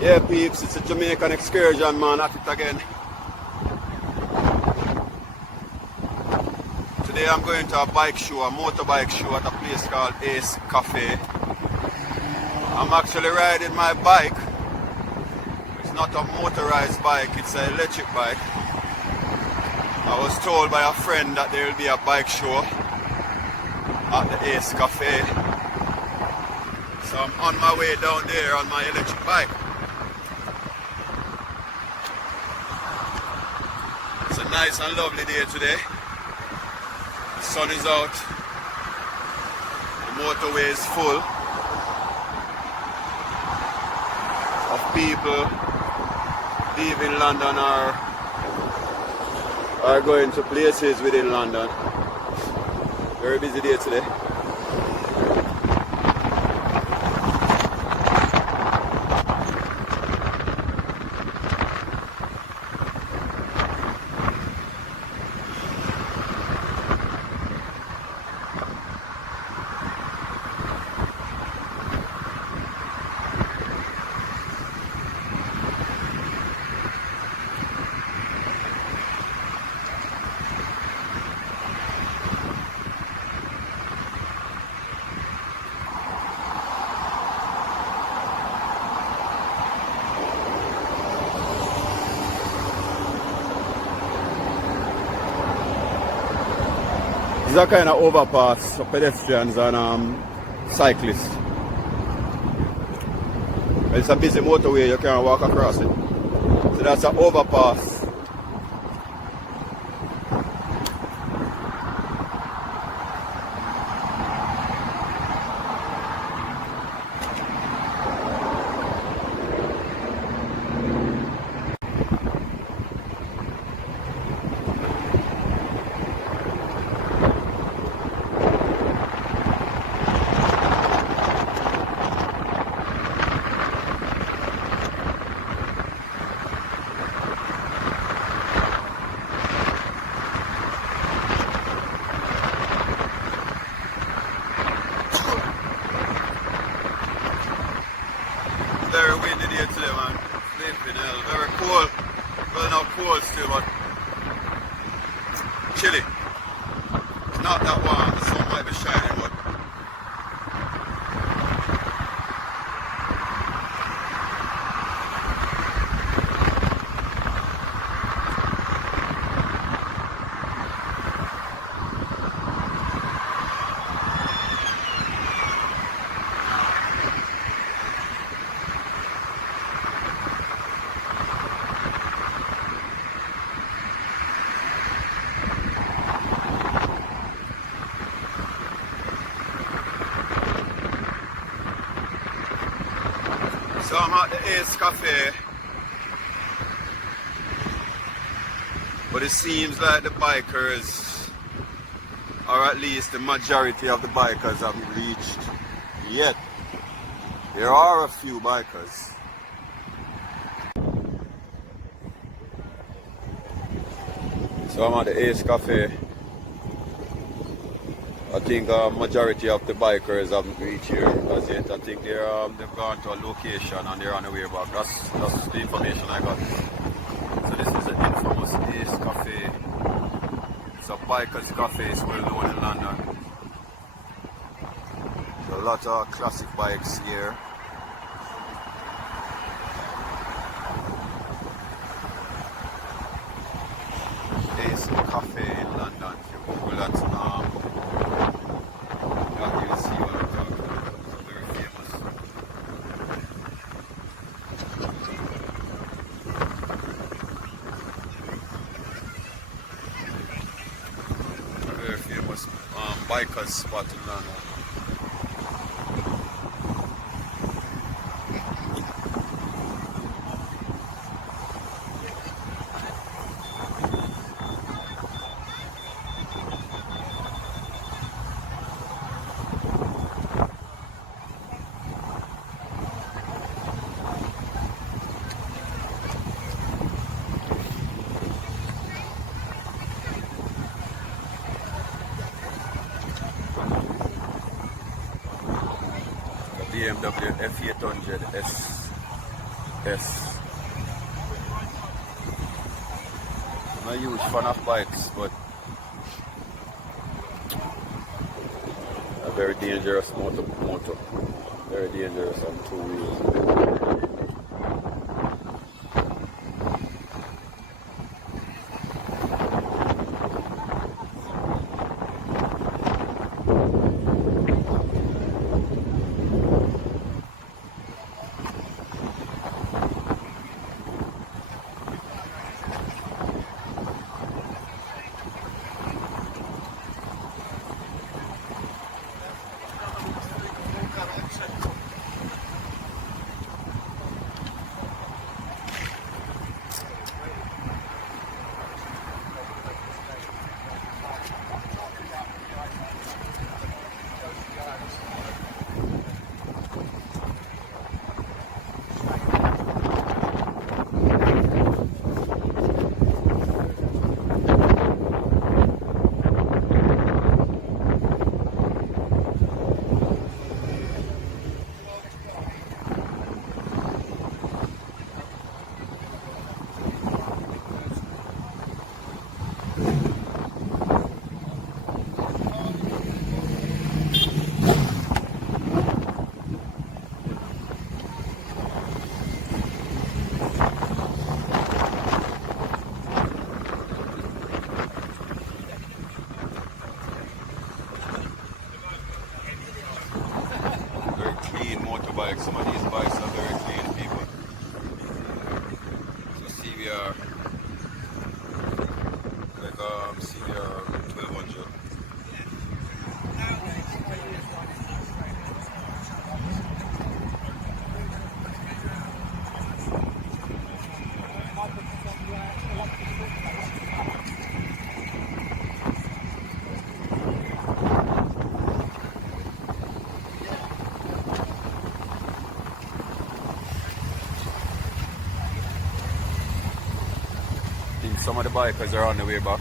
Yeah, peeps, it's a Jamaican excursion, man, at it again. Today I'm going to a bike show, a motorbike show at a place called Ace Cafe. I'm actually riding my bike. It's not a motorized bike, it's an electric bike. I was told by a friend that there will be a bike show at the Ace Cafe. So I'm on my way down there on my electric bike. It's a nice and lovely day today. The sun is out. The motorway is full of people leaving London or going to places within London. Very busy day today. It's a kind of overpass for pedestrians and cyclists. It's a busy motorway, you can't walk across it. So that's an overpass. Very windy day today, man. Flipping hell. Very cold. Well, not cold still, but chilly. It's not that warm. The sun might be shining, but so I'm at the Ace Cafe, but it seems like the bikers, or at least the majority of the bikers, haven't reached yet. There are a few bikers. So I'm at the Ace Cafe. I think majority of the bikers haven't reached here as yet. I think they've gone to a location and they're on the way back. That's the information I got. So this is an infamous Ace Cafe. It's a bikers cafe. It's well known in London. There's a lot of classic bikes here. Ace Cafe in London. If you Google that, you'll see what I'm talking about. It's very famous. A very famous bikers spot in London. BMW F800S Yes. I'm a huge fan of bikes, but a very dangerous motor. Very dangerous on two wheels. Motorbikes. Some of these bikes are very clean, people. So CVR, like CVR 1200. I think some of the bikers are on the way back.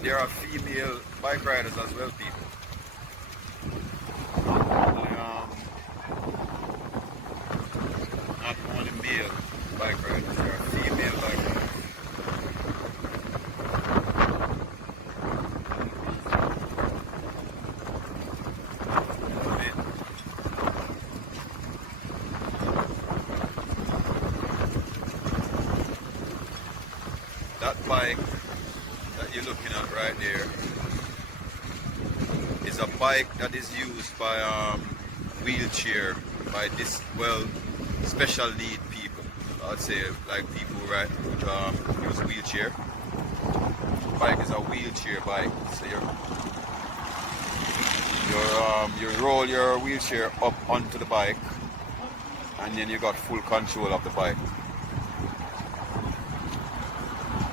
There are female bike riders as well, people. Not only male bike riders, there are female bike riders. That bike that you're looking at right there is a bike that is used by wheelchair, by special need people. I'd say like people who use wheelchair. Bike is a wheelchair bike, so you roll your wheelchair up onto the bike, and then you got full control of the bike.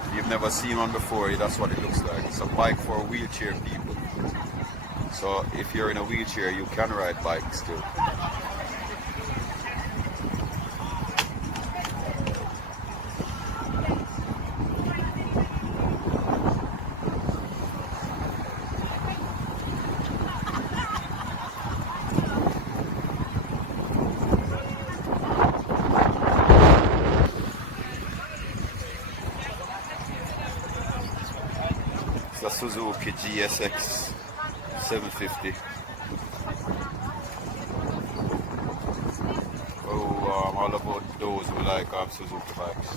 If you've never seen one before, that's what it looks like. It's a bike for wheelchair people. So if you're in a wheelchair, you can ride bikes still. It's a Suzuki GSX 750. Oh, all about those who like Suzuki bikes.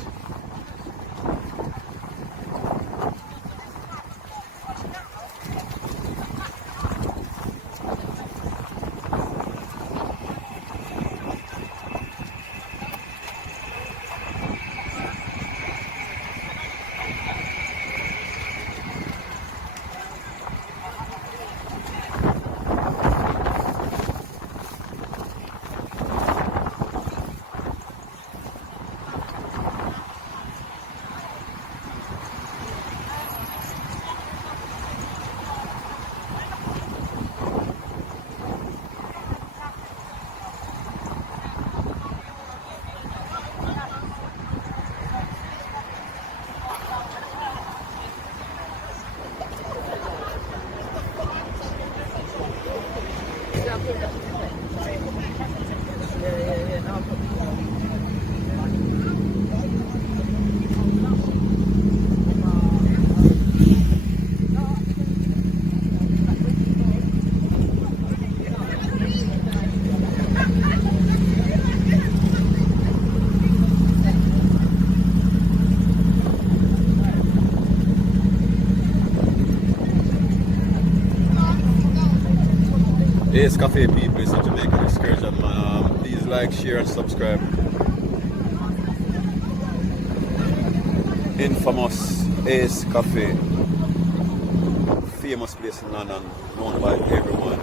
Ace Cafe people, is such a big excursion, man. Please like, share and subscribe. Infamous Ace Cafe. Famous place in London, known by everyone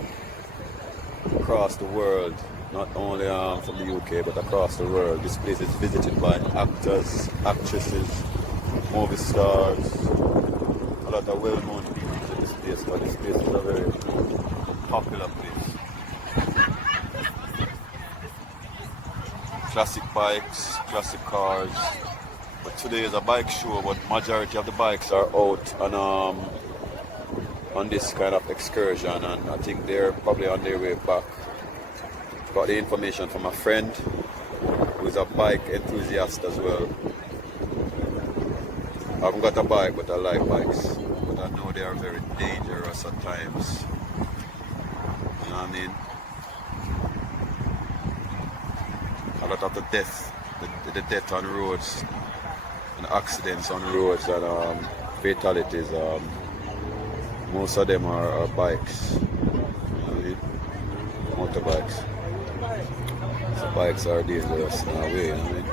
across the world. Not only from the UK, but across the world. This place is visited by actors, actresses, movie stars. A lot of well-known people visit this place, but this place is a very popular place. Classic bikes, classic cars. But today is a bike show, but majority of the bikes are out on this kind of excursion, and I think they're probably on their way back. Got the information from a friend who is a bike enthusiast as well. I haven't got a bike, but I like bikes. But I know they are very dangerous at times. You know what I mean? A lot of the death on roads, and accidents on roads, and fatalities, most of them are bikes. You know what I mean? Motorbikes. So bikes are dangerous in a way, you know what I mean?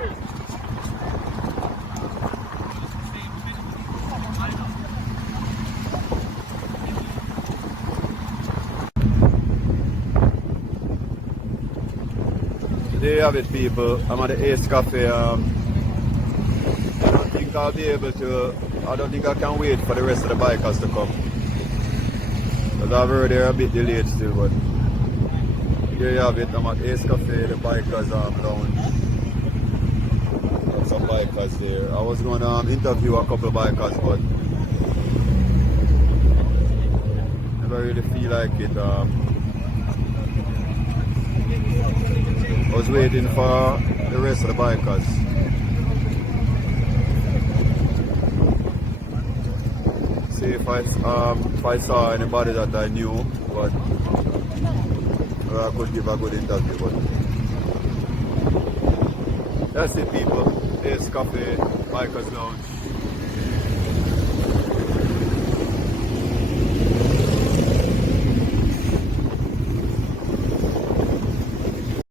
There you have it, people. I'm at the Ace Cafe. I don't think I'll be able to. I don't think I can wait for the rest of the bikers to come. Because I've heard they're a bit delayed still, but here you have it. I'm at Ace Cafe, the bikers lounge. Lots of bikers there. I was going to interview a couple of bikers, but never really feel like it. I was waiting for the rest of the bikers. See if I saw anybody that I knew, but I could give a good interview. But that's it, people. Ace Cafe, Bikers Lounge.